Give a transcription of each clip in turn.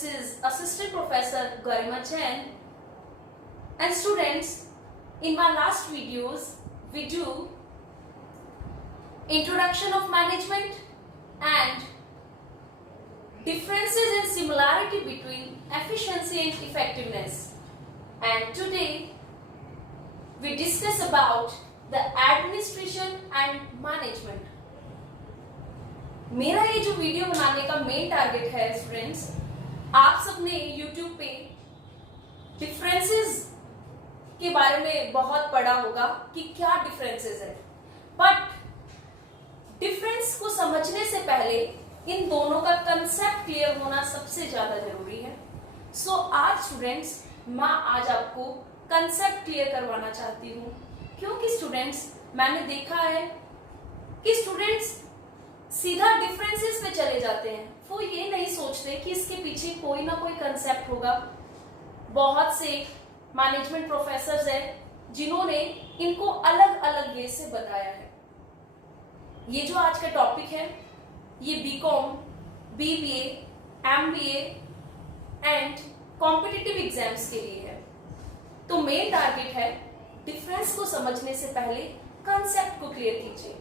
this is Assistant Professor Garima Jain. And students, in my last videos, we do introduction of management and differences and similarity between efficiency and effectiveness. And today, we discuss about the administration and management. मेरा ये जो video बनाने का main target है students, आप सबने YouTube पे differences के बारे में बहुत पढ़ा होगा कि क्या डिफरेंसेस है, बट डिफरेंस को समझने से पहले इन दोनों का कंसेप्ट क्लियर होना सबसे ज्यादा जरूरी है. सो आज स्टूडेंट्स मैं आज आपको कंसेप्ट क्लियर करवाना चाहती हूँ, क्योंकि स्टूडेंट्स मैंने देखा है कि स्टूडेंट्स सीधा डिफरेंसेस पे चले जाते हैं. वो ये नहीं सोचते कि इसके पीछे कोई ना कोई कंसेप्ट होगा. बहुत से मैनेजमेंट प्रोफेसर्स हैं जिन्होंने इनको अलग अलग वे से बताया है. ये जो आज का टॉपिक है ये BCom, BBA, MBA and competitive exams के लिए है. तो मेन टारगेट है डिफरेंस को समझने से पहले कंसेप्ट को क्लियर कीजिए.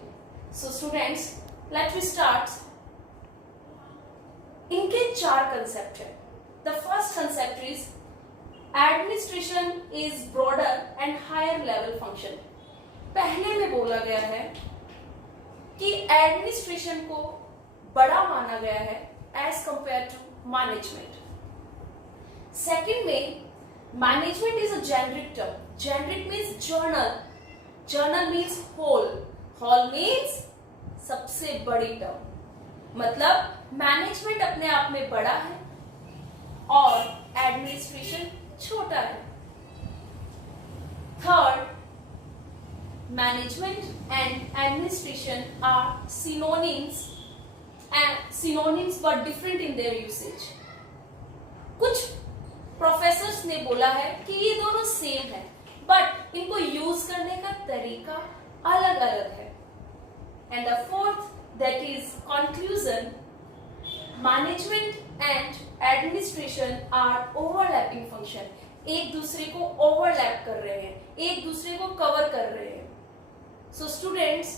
So students, let we start. इनके 4 कंसेप्ट है. The first concept is administration is broader and higher level function. पहले में बोला गया है कि एडमिनिस्ट्रेशन को बड़ा माना गया है as compared to management. Second में management is a generic term. Generic means general. General means whole. Whole means सबसे बड़ी टर्म. मतलब मैनेजमेंट अपने आप में बड़ा है और एडमिनिस्ट्रेशन छोटा है. Third, management and administration are synonyms but different in their usage. कुछ प्रोफेसर्स ने बोला है कि ये दोनों सेम है, बट इनको यूज करने का तरीका अलग अलग है. And the fourth, that is conclusion, management and administration are overlapping function. एक दूसरे को ओवरलैप कर रहे हैं, एक दूसरे को कवर कर रहे हैं. सो स्टूडेंट्स,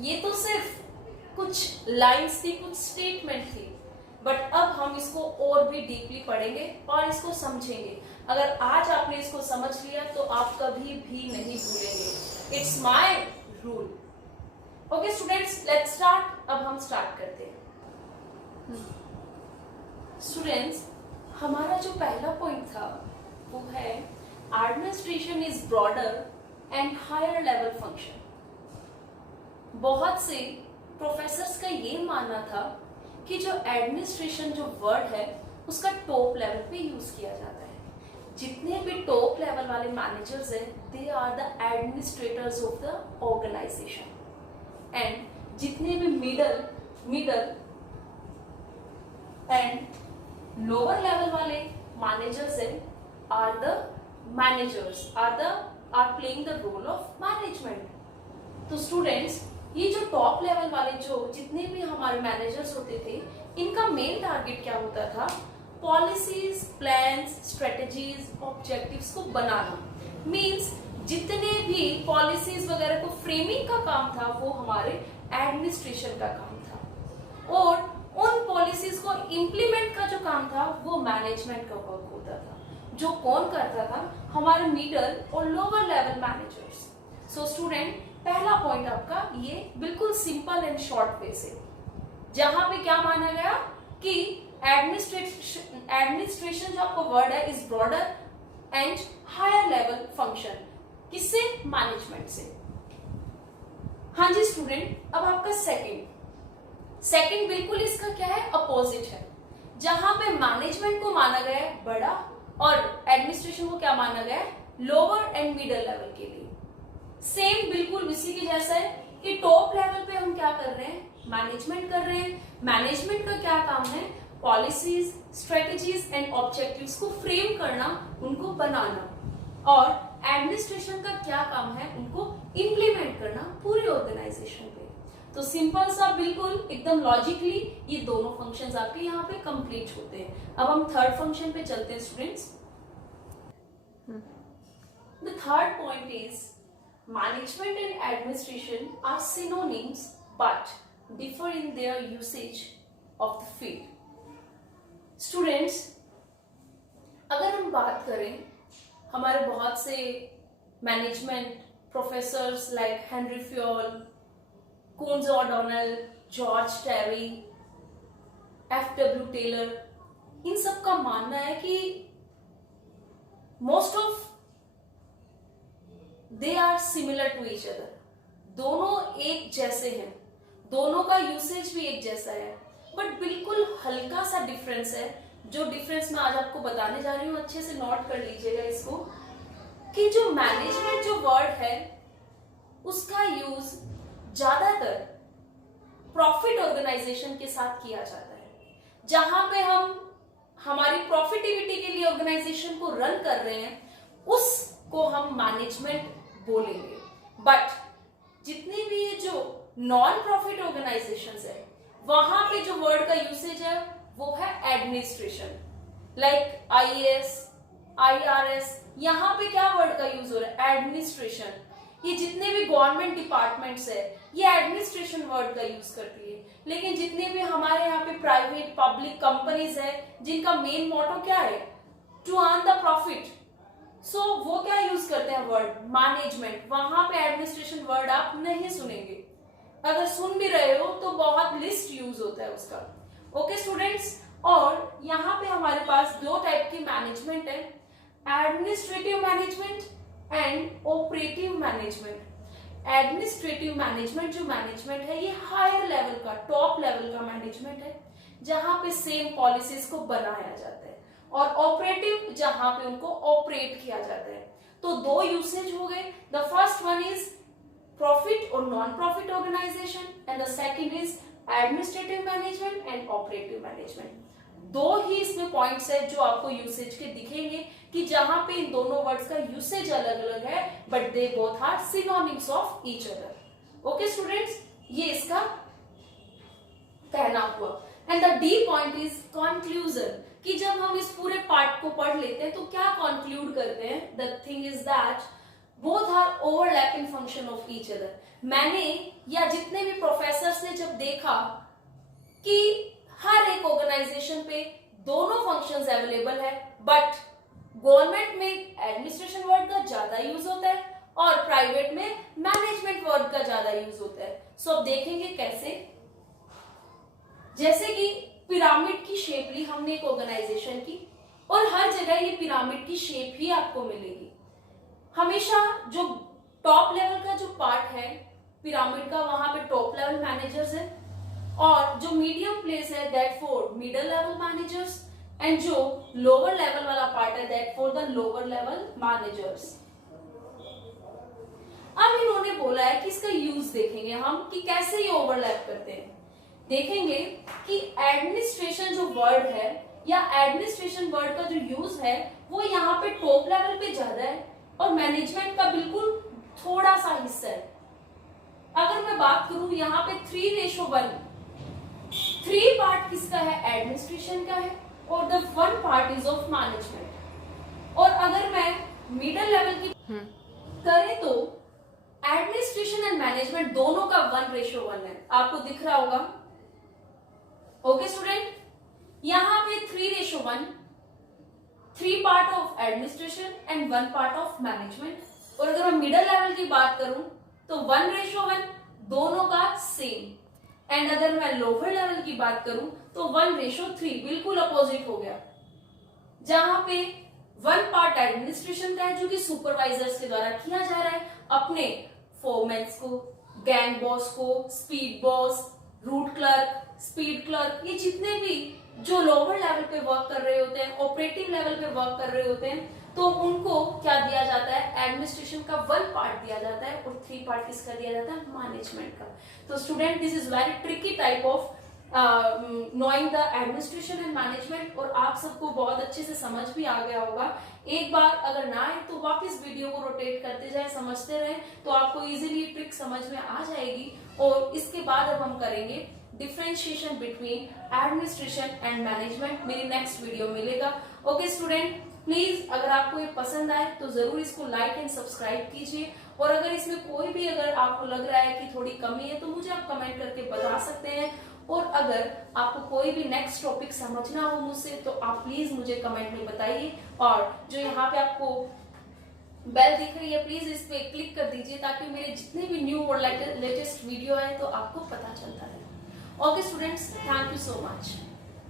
ये तो सिर्फ कुछ लाइंस थी, कुछ स्टेटमेंट थी, बट अब हम इसको और भी डीपली पढ़ेंगे और इसको समझेंगे. अगर आज आपने इसको समझ लिया तो आप कभी भी नहीं भूलेंगे. It's my rule. Okay students, let's start. अब हम स्टार्ट करते हैं. स्टूडेंट्स, हमारा जो पहला पॉइंट था वो है administration is broader and higher level function. बहुत से प्रोफेसर्स का ये मानना था कि जो एडमिनिस्ट्रेशन जो वर्ड है उसका टॉप लेवल पे यूज किया जाता है. जितने भी टॉप लेवल वाले मैनेजर्स हैं, they are the administrators of the organisation. And जितने भी मिडल एंड लोअर लेवल वाले मैनेजर्स हैं are the managers, are playing the role of management. तो स्टूडेंट्स, ये जो टॉप लेवल वाले जो जितने भी हमारे मैनेजर्स होते थे, इनका मेन टारगेट क्या होता था? पॉलिसीज, प्लान्स, स्ट्रेटजीज, ऑब्जेक्टिव्स को बनाना. मींस जितने भी पॉलिसीज वगैरह को फ्रेमिंग का काम था वो हमारे एडमिनिस्ट्रेशन का काम था, और उन पॉलिसीज को इम्प्लीमेंट का जो काम था वो मैनेजमेंट का वर्क होता था. जो कौन करता था? हमारे मिडल और lower level managers. So student, पहला पॉइंट आपका ये बिल्कुल सिंपल एंड शॉर्ट वे से, जहां पे क्या माना गया कि एडमिनिस्ट्रेशन जो आपका वर्ड है is broader and higher level function. किससे? मैनेजमेंट से. हाँ जी स्टूडेंट, अब आपका सेकंड बिल्कुल इसका क्या है? अपोजिट है. जहां पे मैनेजमेंट को माना गया है बड़ा और एडमिनिस्ट्रेशन को क्या माना गया है? लोअर एंड मिडल लेवल के लिए. सेम बिल्कुल इसी के जैसा है कि टॉप लेवल पे हम क्या कर रहे हैं? मैनेजमेंट कर रहे हैं. मैनेजमेंट का क्या काम है? पॉलिसीज, स्ट्रेटजीज एंड ऑब्जेक्टिव्स को फ्रेम करना, उनको बनाना. और एडमिनिस्ट्रेशन का क्या काम है? उनको इम्प्लीमेंट करना पूरे ऑर्गेनाइजेशन पे. तो सिंपल सा बिल्कुल एकदम लॉजिकली ये दोनों फंक्शंस आपके यहाँ पे कंप्लीट होते हैं। अब हम थर्ड फंक्शन पे चलते हैं students. The third point is management and administration are synonyms but differ in their usage of the field. Students, अगर हम बात करें, हमारे बहुत से management professors like Henry Fayol, Koontz O'Donnell, George Terry, F W. Taylor, इन सब का मानना है कि most of they are similar to each other. दोनों एक जैसे हैं, दोनों का यूसेज भी एक जैसा है, बट बिल्कुल हल्का सा डिफरेंस है। जो डिफरेंस मैं आज आपको बताने जा रही हूं, अच्छे से नोट कर लीजिएगा इसको, कि जो मैनेजमेंट जो वर्ड है उसका यूज ज्यादातर प्रॉफिट ऑर्गेनाइजेशन के साथ किया जाता है, जहां पे हम हमारी प्रॉफिटिविटी के लिए ऑर्गेनाइजेशन को रन कर रहे हैं, उसको हम मैनेजमेंट बोलेंगे। बट जितनी भी ये जो नॉन प्रॉफिट ऑर्गेनाइजेशंस है, वहां पे जो वर्ड का यूसेज है वो है एडमिनिस्ट्रेशन। लाइक आईएएस, आईआरएस, यहाँ पे क्या वर्ड का यूज हो रहा है? एडमिनिस्ट्रेशन। ये जितने भी गवर्नमेंट डिपार्टमेंट्स है ये एडमिनिस्ट्रेशन वर्ड का यूज करती है। लेकिन जितने भी हमारे यहाँ पे प्राइवेट पब्लिक कंपनीज है जिनका मेन मोटो क्या है? टू अर्न द प्रॉफिट, सो वो क्या यूज करते हैं वर्ड? मैनेजमेंट। वहां पे एडमिनिस्ट्रेशन वर्ड आप नहीं सुनेंगे, अगर सुन भी रहे हो तो बहुत लिस्ट यूज होता है उसका। ओके स्टूडेंट्स, और यहाँ पे हमारे पास दो टाइप की मैनेजमेंट है, administrative management and operative management. Administrative management जो मैनेजमेंट है ये हायर लेवल का, टॉप लेवल का मैनेजमेंट है, जहां पे सेम पॉलिसीज को बनाया जाता है, और ऑपरेटिव जहां पे उनको ऑपरेट किया जाता है। तो दो यूसेज हो गए। The first one is profit और non profit organisation and the second is administrative management and operative management. दो ही इसमें पॉइंट्स है जो आपको यूसेज के दिखेंगे कि जहां पे इन दोनों वर्ड्स का यूसेज अलग अलग है, but they both are synonyms of each other. Okay students, ये इसका कहना हुआ। And the D point is conclusion, कि जब हम इस पूरे पार्ट को पढ़ लेते हैं तो क्या कंक्लूड करते हैं? The thing is that both are overlapping function of each other. मैंने या जितने भी प्रोफेसर्स ने जब देखा कि हर एक ऑर्गेनाइजेशन पे दोनों फंक्शंस अवेलेबल है, बट गवर्नमेंट में एडमिनिस्ट्रेशन वर्ड का ज्यादा यूज होता है और प्राइवेट में मैनेजमेंट वर्ड का ज्यादा यूज होता है। सो अब देखेंगे कैसे। जैसे कि पिरामिड की शेप ली हमने एक ऑर्गेनाइजेशन की, और हर जगह ये पिरामिड की शेप ही आपको मिलेगी। हमेशा जो टॉप लेवल का जो पार्ट है पिरामिड का, वहां पे टॉप लेवल मैनेजर्स है, और जो मीडियम प्लेस है that for middle level managers, and जो लोअर लेवल वाला पार्ट है that for the lower level managers. अब इन्होंने बोला है कि इसका यूज देखेंगे हम कि कैसे ये ओवरलैप करते हैं। देखेंगे कि एडमिनिस्ट्रेशन जो वर्ड है या एडमिनिस्ट्रेशन वर्ड का जो यूज है वो यहाँ पे टॉप लेवल पे ज्यादा है और मैनेजमेंट का बिल्कुल थोड़ा सा हिस्सा है। अगर मैं बात करूं यहाँ पे 3:1, 3 पार्ट किसका है? एडमिनिस्ट्रेशन का है, और the 1 part is of management. और अगर मैं मिडिल लेवल की करें तो एडमिनिस्ट्रेशन एंड मैनेजमेंट दोनों का 1:1 है, आपको दिख रहा होगा। ओके स्टूडेंट, यहाँ पे 3:1, 3 part of administration and 1 part of management. और अगर मैं मिडिल लेवल की बात करूं तो 1:1 दोनों का सेम, एंड अगर मैं लोअर लेवल की बात करूं तो 1:3, बिल्कुल अपोजिट हो गया, जहां पे 1 पार्ट एडमिनिस्ट्रेशन का है जो कि सुपरवाइजर्स के द्वारा किया जा रहा है, अपने फोरमैन्स को, गैंग बॉस को, speed boss, root clerk, speed clerk, ये जितने भी जो लोअर लेवल पे वर्क कर रहे होते हैं, ऑपरेटिव लेवल पे वर्क कर रहे होते हैं, तो उनको क्या दिया जाता है? एडमिनिस्ट्रेशन का 1 पार्ट दिया जाता है और 3 पार्ट किसका दिया जाता है? मैनेजमेंट का। तो student, this is very tricky type of knowing the administration and management, और आप सबको बहुत अच्छे से समझ भी आ गया होगा। एक बार अगर ना आए तो वापस वीडियो को रोटेट करते जाए, समझते रहे, तो आपको इजीली ट्रिक समझ में आ जाएगी। और इसके बाद अब हम करेंगे differentiation between administration and management, मेरी नेक्स्ट वीडियो मिलेगा। ओके स्टूडेंट, प्लीज अगर आपको ये पसंद आए तो जरूर इसको लाइक एंड सब्सक्राइब कीजिए, और अगर इसमें कोई भी अगर आपको लग रहा है कि थोड़ी कमी है तो मुझे आप कमेंट करके बता सकते हैं। और अगर आपको कोई भी नेक्स्ट टॉपिक समझना हो मुझसे तो आप प्लीज मुझे कमेंट में बताइए, और जो यहाँ पे आपको बेल दिख रही है प्लीज इस पे क्लिक कर दीजिए ताकि मेरे जितने भी न्यू और लेटेस्ट वीडियो है तो आपको पता चलता रहे। Okay students, thank you so much.